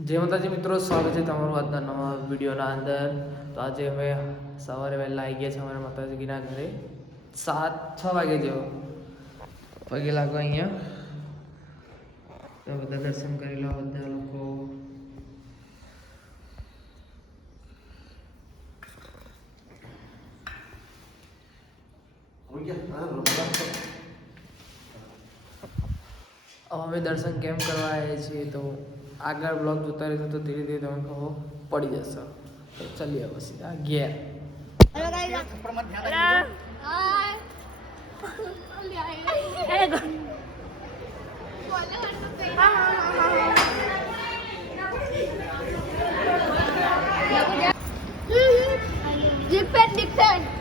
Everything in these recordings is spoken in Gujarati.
જય માતાજી મિત્રો, સ્વાગત છે તમારું આજના નવા વિડીયોના અંદર. તો આજે અમે સવારે વહેલા આવી ગયા છે અમારા માતાજીના ઘરે. 6 વાગે જેવો પગે લાગો અહીંયા. તો બધા દર્શન કરી લો બધા લોકો. અમે દર્શન કેમ કરવા આવ્યા છીએ તો આગળ બ્લોગ જોતા રહેશો તો ધીરે ધીરે તમને ખબર પડી જશે. તો ચલીએ પછી આ ગયા.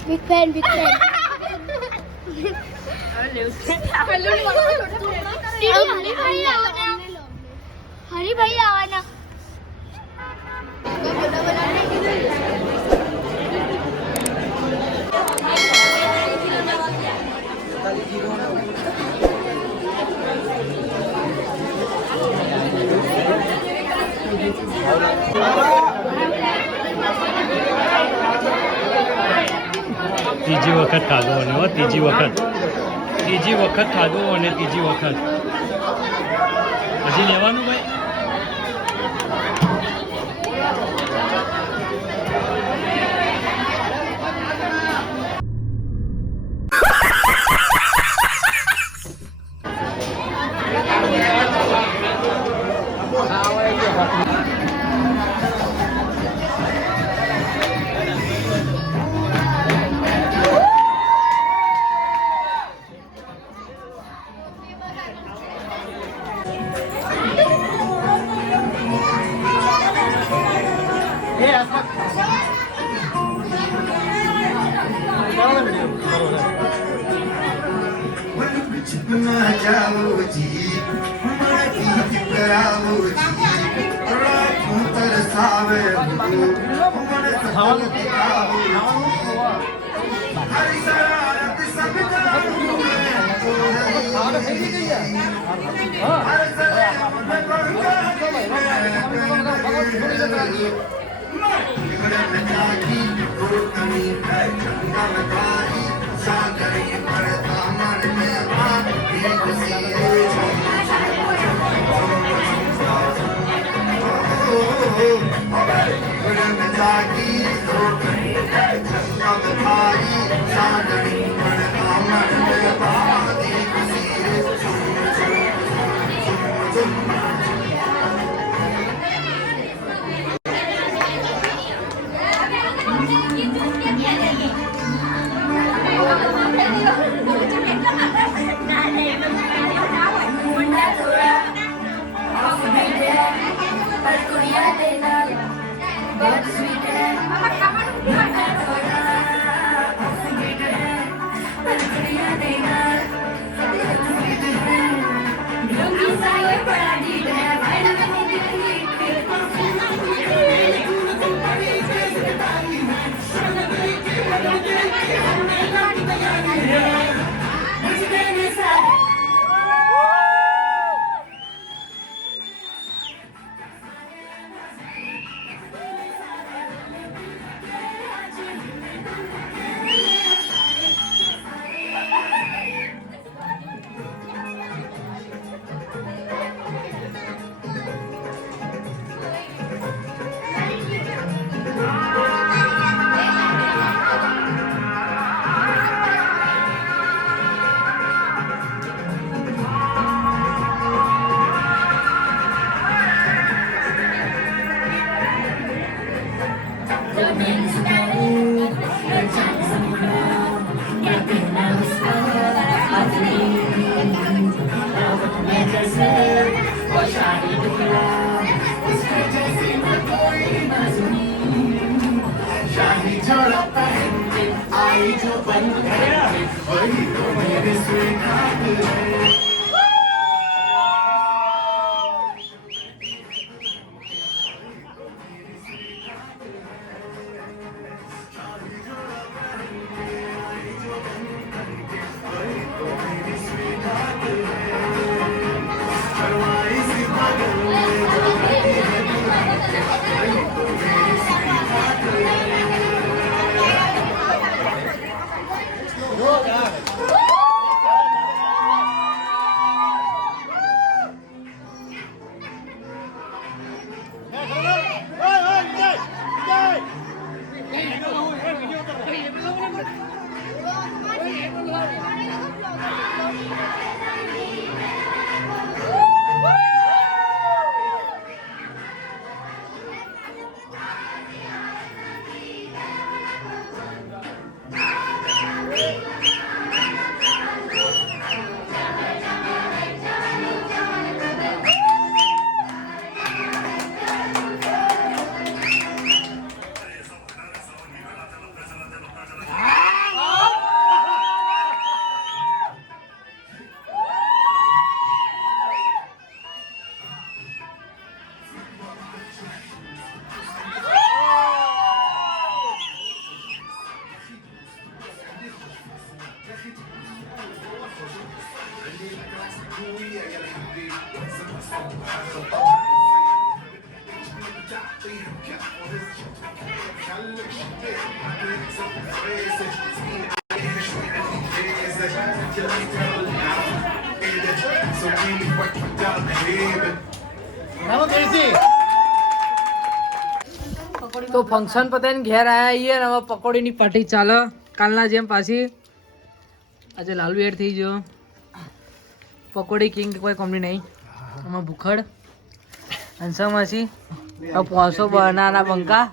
Big fan. हरी भाई आवाना ત્રીજી વખત ખાધો અને ત્રીજી વખત ખાધો અને ત્રીજી વખત હજી લેવાનું ભાઈ. તો ફંક્શન પતાવીને ઘેર આવ્યા છીએ અને હવે પકોડીની પાર્ટી ચાલે કાલના જેમ પાછી. આજે લાલુ એડ થઈ ગયો. પકોડી કિંગ કોઈ કંપની નહીં. એમાં ભૂખડ હંસામાસી હવે 500 બનાના બંકા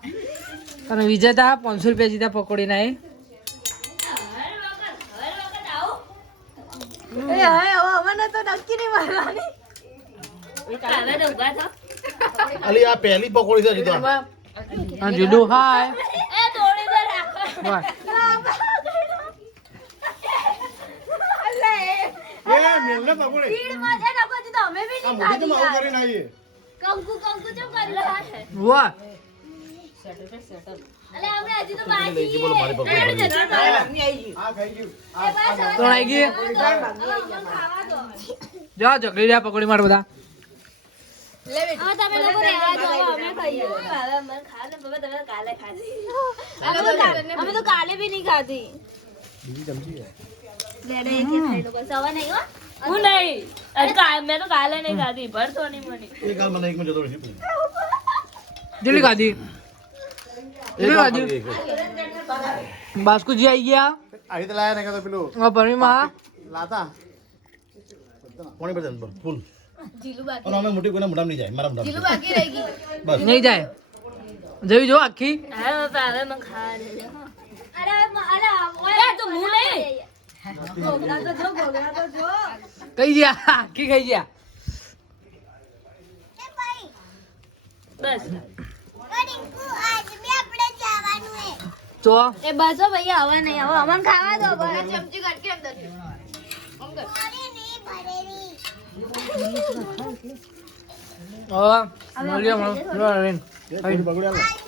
અને વિજેતા 500 રૂપિયા જીતા પકોડીના એ. અલી આ પહેલી પકોડી છે હજી તો. જુદું હાય વાહ. એ મેલને પકોડી આ મોટી તો મારું કરીને આવીએ. કંકુ કંકુ ચમ કરી રહ્યા છે વાહ અલે આપણે હજી તો બાકી છે બોલો મારી પકોડી આ ખાઈ ગયું તો આવી ગઈ જા ચકલી જા પકોડી માર બધા. હા તમે લોકો રહેવા દો અમે ખાઈએ હવે મને ખા લે બાબા તમે કાલે ખાધી અમે તો કાલે भी नहीं ખાધી લેડે એક ખાઈ લો બસ હવે નહીં હો હું નહીં મેં તો કાલે નહીં ખાધી ભરતો નહીં મને એક હાલ મને એક માં જતો રહેશે. જલ્દી ખાધી જલ્દી ખાધી. બાસ્કુજી આવી ગયા આવી તો લાયા ને કે તો પેલું પરમીમાં લાતા કોણી પર જન ફૂલ પણ અમે મોટી કોઈના મોઢામાં નહીં જાય મારા મોઢામાં બાકી રહી ગઈ બસ નહીં જાય જોઈ જો આખી હવે હવે મને ખાવા દે અરે અરે એ તો હું લઈ ગોગડા તો જો કઈ ગયા આખી કઈ ગયા બસ તો એ બસો ભૈયા હવે નહીં હવે અમને ખાવા દો બસ ચમચી કાઢ અંદર હવે મળીએ હમણાં. બગડ્યા